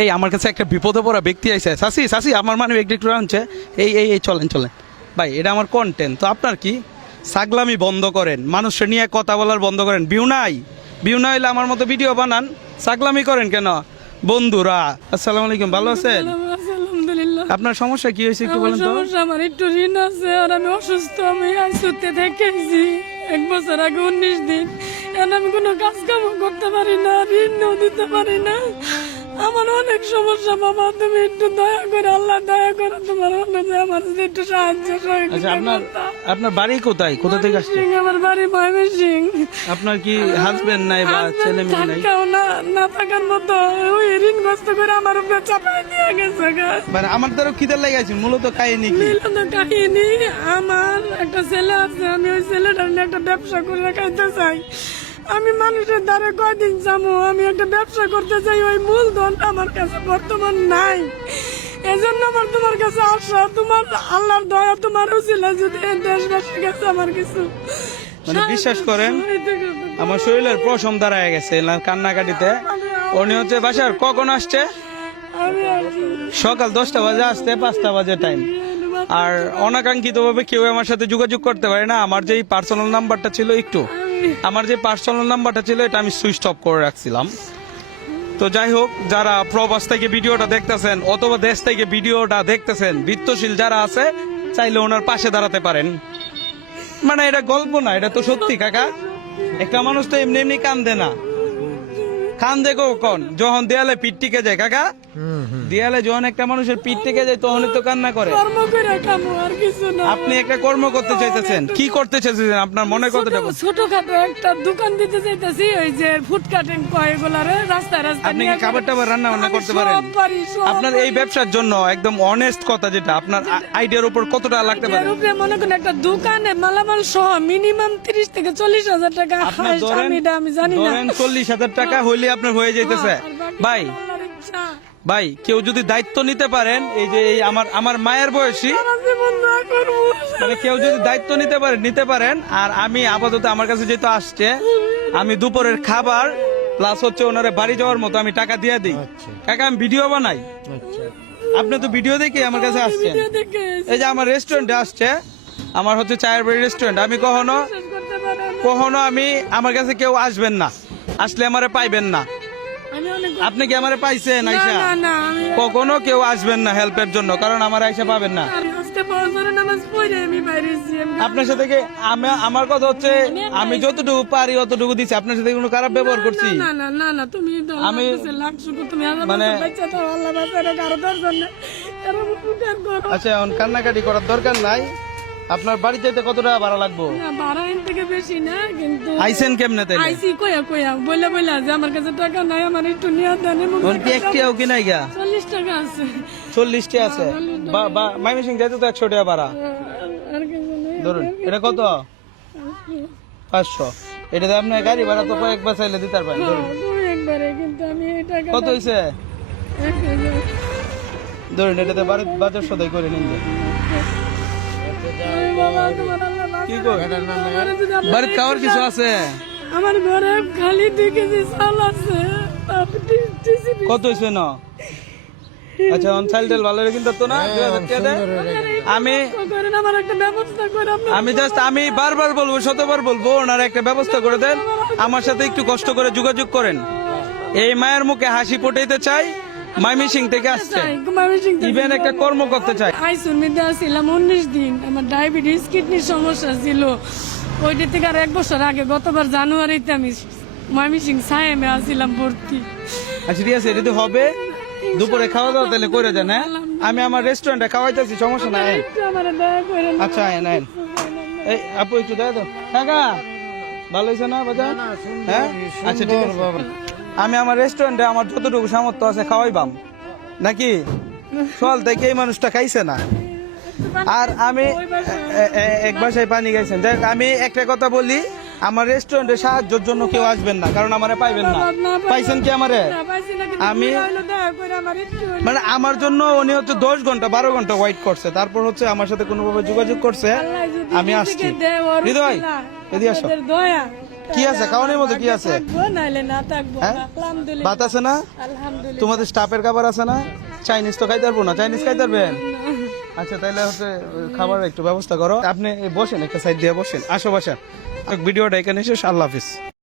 এই আমার কাছে একটা বিপদে পড়া ব্যক্তি আছে সাসি সাসি আমার মানে একটু একটু আনছে। এই এই এই চলেন চলেন। ভাই এটা আমার কন্টেন্ট তো আপনার কি? সাগলামি বন্ধ করেন। মানুষের নিয়ে কথা বলার বন্ধ করেন। বিউ নাই। বিউ না হইলে আমার মতো ভিডিও বানান। সাগলামি করেন কেন? বন্ধুরা আসসালামু আলাইকুম। ভালো আছেন? আপনার সমস্যা কি হয়েছে একটু বলেন তো। সমস্যা আমার একটু ঋণ আছে আর আমি অসুস্থ। আমি আইসুতে দেখেছি এক বছর আগে উনিশ দিন। এখন আমি কোনো কাজ কাম করতে পারি না ঋণও দিতে পারি না। আমার অনেক সমস্যা বাবা তুমি একটু দয়া করে আল্লাহ দয়া করে তোমার অনুযায়ী আমার যদি একটু সাহায্য আচ্ছা আপনার আপনার বাড়ি কোথায়? কোথা থেকে আসছে সিং, আমার বাড়ি ময়মন সিং আপনার কি হাজবেন্ড নাই বা ছেলে মেয়ে নাই? থাকাও না না থাকার মতো ওই ঋণগ্রস্ত করে আমার উপরে চাপাই দিয়ে গেছে মানে আমার দ্বারা খিদার লেগে আছে মূলত কাহিনী কি? মিলন কাহিনী আমার একটা ছেলে আছে আমি ওই ছেলেটার একটা ব্যবসা করে খাইতে চাই। আমি মানুষের দ্বারা কয়দিন যাব? আমি একটা ব্যবসা করতে চাই ওই মূলধন আমার কাছে বর্তমান নাই। এজন্য আমার তোমার কাছে আসা তোমার আল্লাহর দয়া তোমার ছিল যদি দেশবাসীর কাছে আমার কিছু মানে বিশ্বাস করেন আমার শরীরের প্রশম দাঁড়ায় গেছে কান্নাকাটিতে। উনি হচ্ছে বাসার কখন আসছে? সকাল দশটা বাজে আসতে পাঁচটা বাজে টাইম আর অনাকাঙ্ক্ষিত ভাবে কেউ আমার সাথে যোগাযোগ করতে পারে না আমার যে পার্সোনাল নাম্বারটা ছিল একটু। আমার যে পার্সোনাল নাম্বারটা ছিল, এটা আমি সুইচ অফ করে রাখছিলাম। তো যাই হোক, যারা প্রবাস থেকে ভিডিওটা দেখতেছেন অথবা দেশ থেকে ভিডিওটা দেখতেছেন, বৃত্তশীল যারা আছে, চাইলে ওনার পাশে দাঁড়াতে পারেন। মানে এটা গল্প না, এটা তো সত্যি, কাকা। একটা মানুষ তো এমনি এমনি কান্দে না। কান্দে কখন? যখন দেয়ালে পিঠ টিকে যায়, কাকা। দেয়ালে যখন একটা মানুষের পিঠ থেকে যায় তখন তো কান্না করে। আপনি একটা কর্ম করতে চাইতেছেন। কি করতে চাইতেছেন? আপনার মনে ছোট- ছোটখাটো একটা দোকান দিতে চাইতেছি ওই যে ফুড কাটিং কয় এগুলারে রাস্তায় রাস্তায় আপনি কি খাবার টাবার রান্না বান্না করতে পারেন? আপনার এই ব্যবসার জন্য একদম অনেস্ট কথা যেটা আপনার আইডিয়ার উপর কতটা লাগতে পারে? উপরে মনে করেন একটা দোকানে মালামাল সহ মিনিমাম তিরিশ থেকে চল্লিশ হাজার টাকা আমি জানি না। ধরেন চল্লিশ হাজার টাকা হইলে আপনার হয়ে যাইতেছে। ভাই। ভাই কেউ যদি দায়িত্ব নিতে পারেন এই যে এই আমার আমার মায়ের বয়সী। মানে কেউ যদি দায়িত্ব নিতে পারেন নিতে পারেন আর আমি আপাতত আমার কাছে যেহেতু আসছে আমি দুপুরের খাবার প্লাস হচ্ছে ওনারে বাড়ি যাওয়ার মতো আমি টাকা দিয়ে দিই। কাকা আমি ভিডিও বানাই। আপনি তো ভিডিও দেখে আমার কাছে আসছেন। এই যে আমার রেস্টুরেন্টে আসছে আমার হচ্ছে চায়ের বাড়ি রেস্টুরেন্ট আমি কখনো। কখনো আমি আমার কাছে কেউ আসবেন না। আসলে আমারে পাইবেন না। আপনি কি আমারে পাইছেন আইসা কখনো কেউ আসবেন না হেল্পের জন্য কারণ আমার আইসা পাবেন না। আপনার সাথে কি আমি আমার কথা হচ্ছে আমি যতটুকু পারি অতটুকু দিচ্ছি আপনার সাথে কোনো খারাপ ব্যবহার করছি? না না না না তুমি আমি- মানে- আচ্ছা এখন কান্নাকাটি করার দরকার নাই। আপনার বাড়ি যেতে কত টাকা ভাড়া লাগবো? না বারো দিন থেকে বেশি না কিন্তু আইসেন কেমনে তাইলে? আইসি কয়া কয়া বইলা বইলা যে আমার কাছে টাকা নাই আমার একটু নিয়ে দেন ওর কি একটিও কি নাই গা? চল্লিশ টাকা আছে। চল্লিশটি আছে? বা বা মাইমিসিং যেতে তো একশো টাকা ভাড়া। আর- আর কিছু নেই। ধরুন এটা কত? পাঁচশো। এটাতে আপনার গাড়ি ভাড়া তো কয়েকবার চাইলে দিতে পারবেন ধরুন। একবারে কিন্তু আমি এই টাকা কত হাজার। ধরুন এটাতে বাজার সদাই করে নিন। কি বাড়িতে খাওয়ার কিছু আছে? আমার ঘরে খালি দুই কেজি চাল আছে কত হয়েছে না? আচ্ছা অন চাইল টাইল ভালো রে কিন্তু তো না? দেয়? আমি করেন আমার একটা ব্যবস্থা করে আপনি আমি জাস্ট আমি বারবার বলব শতবার বলব ওনার একটা ব্যবস্থা করে দেন। আমার সাথে একটু কষ্ট করে যোগাযোগ করেন। এই মায়ের মুখে হাসি ফুটাইতে চাই। মাইমি সিং থেকে আসছে। ইভেন একটা কর্ম করতে চাই আইসুর মধ্যে আসছিলাম উনিশ দিন। আমার ডায়াবেটিস কিডনির সমস্যা ছিল। ওইটি থেকে আর এক বছর আগে গতবার জানুয়ারিতে আমি মামি সিং সাহেমে আসছিলাম ভর্তি। আচ্ছা ঠিক আছে এটা তো হবে। দুপুরে খাওয়া দাওয়া তাহলে করে যান হ্যাঁ? আমি আমার রেস্টুরেন্টে খাওয়াইতেছি সমস্যা নাই না। আচ্ছা আইন এই আপু একটু তো কাকা ভালো হয়েছে না বাজার? হ্যাঁ? আচ্ছা ঠিক আছে। আমি আমার রেস্টুরেন্টে আমার যতটুকু সামর্থ্য আছে খাওয়াইবাম। নাকি? সল থেকে এই মানুষটা খাইছে না। আর আমি এক বাসায় পানি গাইছেন দেখ আমি একটা কথা বলি আমার রেস্টুরেন্টে সাহায্যের জন্য কেউ আসবেন না কারণ আমারে পাইবেন না। পাইছেন কি আমারে? আমি- মানে আমার জন্য উনি হচ্ছে দশ ঘণ্টা বারো ঘণ্টা ওয়েট করছে। তারপর হচ্ছে আমার সাথে কোনোভাবে যোগাযোগ করছে। আমি আসছি। দেয় হৃদয় এদিকে আসো। কি আছে? খাওয়ানোর মতো কি আছে? হ্যাঁ? ভাত আছে না? তোমাদের স্টাফের খাবার আছে না? চাইনিজ তো খাইতে পারব না। চাইনিজ খাইতে পারবেন? আচ্ছা তাহলে হচ্ছে খাবার একটু ব্যবস্থা করো। আপনি বসেন একটা সাইড দিয়ে বসেন। আসো বসেন। ভিডিওটা এখানে শেষ। আল্লাহ হাফিজ।